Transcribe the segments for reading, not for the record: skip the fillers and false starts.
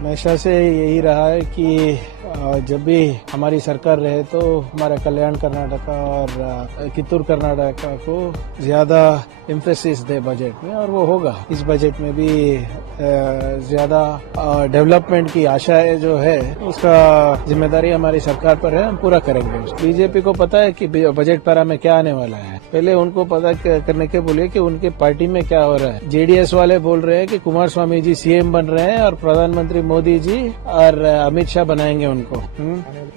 हमेशा से यही रहा है कि जब भी हमारी सरकार रहे तो हमारा कल्याण कर्नाटका और कित्तूर कर्नाटका को ज्यादा एम्फेसिस दे बजट में, और वो होगा। इस बजट में भी ज्यादा डेवलपमेंट की आशाएं जो है उसका जिम्मेदारी हमारी सरकार पर है, हम पूरा करेंगे। बीजेपी को पता है कि बजट पैरा में क्या आने वाला है। पहले उनको पता करने के बोलिए कि उनके पार्टी में क्या हो रहा है। जेडीएस वाले बोल रहे हैं कि कुमार स्वामी जी सीएम बन रहे हैं और प्रधानमंत्री मोदी जी और अमित शाह बनाएंगे उनको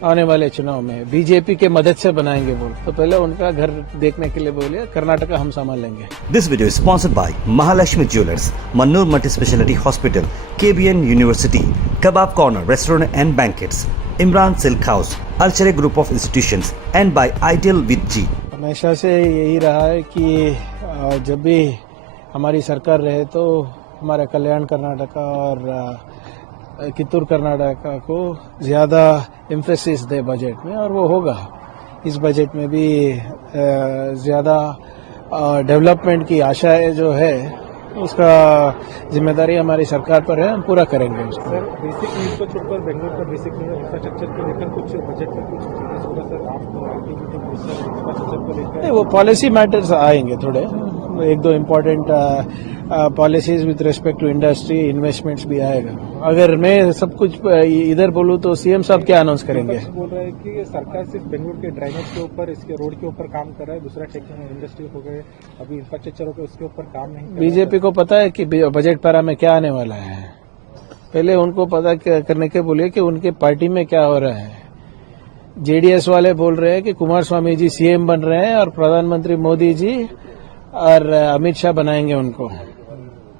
आने वाले चुनाव में, बीजेपी के मदद से बनाएंगे बोल। तो पहले उनका घर देखने के लिए बोलिए, कर्नाटका हम संभाल लेंगे। This video is sponsored by Mahalakshmi Jewelers, Mannur Multi-Speciality Hospital, KBN University, Kebab Corner Restaurant and Banquets, Imran Silk House, Archery Group of Institutions, and by Ideal with G. हमेशा से यही रहा है कि जब भी हमारी सरकार रहे तो हमारा कल्याण कर्नाटका और कित्तूर कर्नाटका को ज्यादा एम्फेसिस दे बजट में, और वो होगा। इस बजट में भी ज्यादा डेवलपमेंट की आशाएं जो है उसका जिम्मेदारी हमारी सरकार पर है, हम पूरा करेंगे उसको। सर, बेसिक नीड को छोड़कर बेंगलोर का बेसिक नीड इंफ्रास्ट्रक्चर को लेकर कुछ बजट में कुछ चीजें होगा सर, आपकी इंफ्रास्ट्रक्चर को लेकर? नहीं, वो पॉलिसी मैटर्स आएंगे थोड़े, एक दो important policies with respect to industry investments भी आएगा। अगर मैं सब कुछ इधर बोलूं तो सीएम साहब क्या अनाउंस करेंगे? बोल रहा है कि सरकार सिर्फ बेंगलुरु के ड्रेनेज के ऊपर, इसके रोड के ऊपर काम कर रहा है, दूसरा इंडस्ट्री हो गए, अभी इंफ्रास्ट्रक्चर हो गए, उसके ऊपर काम नहीं कर रहा है। बीजेपी को पता है कि बजट पैरा में क्या आने वाला है। पहले उनको पता करने के बोलिए कि उनके पार्टी में क्या हो रहा है। जेडीएस वाले बोल रहे हैं कि कुमार स्वामी जी सीएम बन रहे हैं और प्रधानमंत्री मोदी जी और अमित शाह बनाएंगे उनको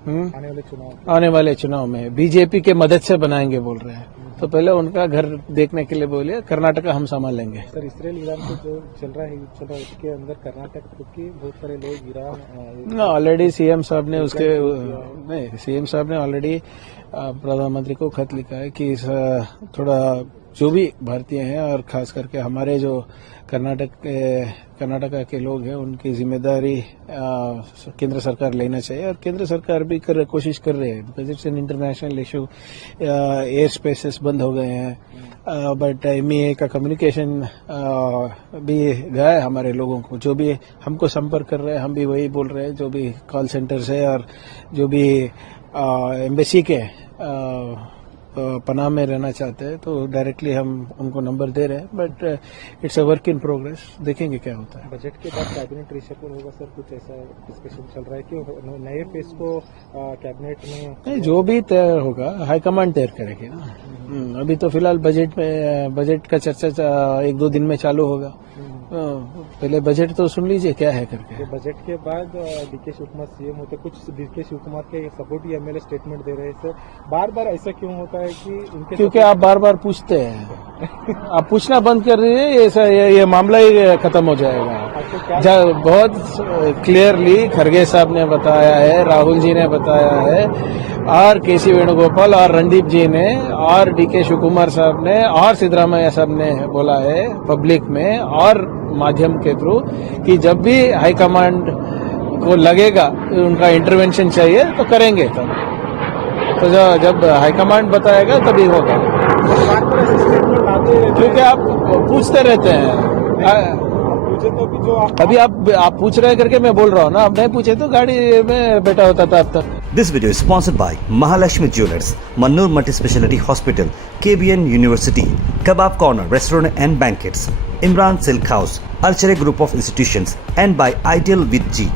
आने वाले चुनाव में, बीजेपी के मदद से बनाएंगे बोल रहे हैं। तो पहले उनका घर देखने के लिए बोलिए, कर्नाटका हम संभाल लेंगे। सर, इसराइल ईरान को जो चल रहा है उसके अंदर कर्नाटक के बहुत सारे लोग ईरान ऑलरेडी सीएम साहब ने ऑलरेडी प्रधानमंत्री को खत लिखा है कि थोड़ा जो भी भारतीय हैं और खास करके हमारे जो कर्नाटका के लोग हैं उनकी जिम्मेदारी केंद्र सरकार लेना चाहिए, और केंद्र सरकार भी कोशिश कर रही है, because it's an international issue. Air spaces बंद हो गए हैं, बट एमईए का कम्युनिकेशन भी गया है हमारे लोगों को, जो भी हमको संपर्क कर रहे हैं हम भी वही बोल रहे हैं, जो भी कॉल सेंटर्स है और जो भी एम्बेसी के पनाह में रहना चाहते हैं तो डायरेक्टली हम उनको नंबर दे रहे हैं, but it's a work in progress, देखेंगे क्या होता है। बजट के बाद कैबिनेट रिशफल होगा सर, कुछ ऐसा डिस्कशन चल रहा है कि नए फेज को कैबिनेट में? नहीं, जो भी तैयार होगा हाईकमांड तैयार करेगी ना। अभी तो फिलहाल बजट का चर्चा 1-2 दिन में चालू होगा। पहले बजट तो सुन लीजिए क्या है करके। बजट के बाद डीके शिव कुमार सीएम होते, कुछ डीके शिव कुमार के सपोर्टी एमएलए स्टेटमेंट दे रहे हैं सर। बार बार ऐसा क्यों होता है कि इनके? क्योंकि आप बार बार पूछते हैं। आप पूछना बंद कर दीजिए, ये मामला ही खत्म हो जाएगा। बहुत क्लियरली खरगे साहब ने बताया है, राहुल जी ने बताया है, और केसी वेणुगोपाल और रणदीप जी ने और डीके शिव कुमार साहब ने और सिद्धरामैया साहब ने बोला है पब्लिक में और माध्यम के थ्रू कि जब भी हाईकमांड को लगेगा उनका इंटरवेंशन चाहिए तो करेंगे। तो जब हाईकमांड बताएगा तभी होगा, क्योंकि आप पूछते रहते हैं। अभी आप पूछ रहे करके मैं बोल रहा हूँ ना, आप नहीं पूछे तो गाड़ी में बैठा होता था अब तक। This video is sponsored by Mahalakshmi Jewelers, Mannur Multi-Speciality Hospital, KBN University, Kebab Corner Restaurant and Banquets, Imran Silk House, Archery Group of Institutions, and by Ideal with G.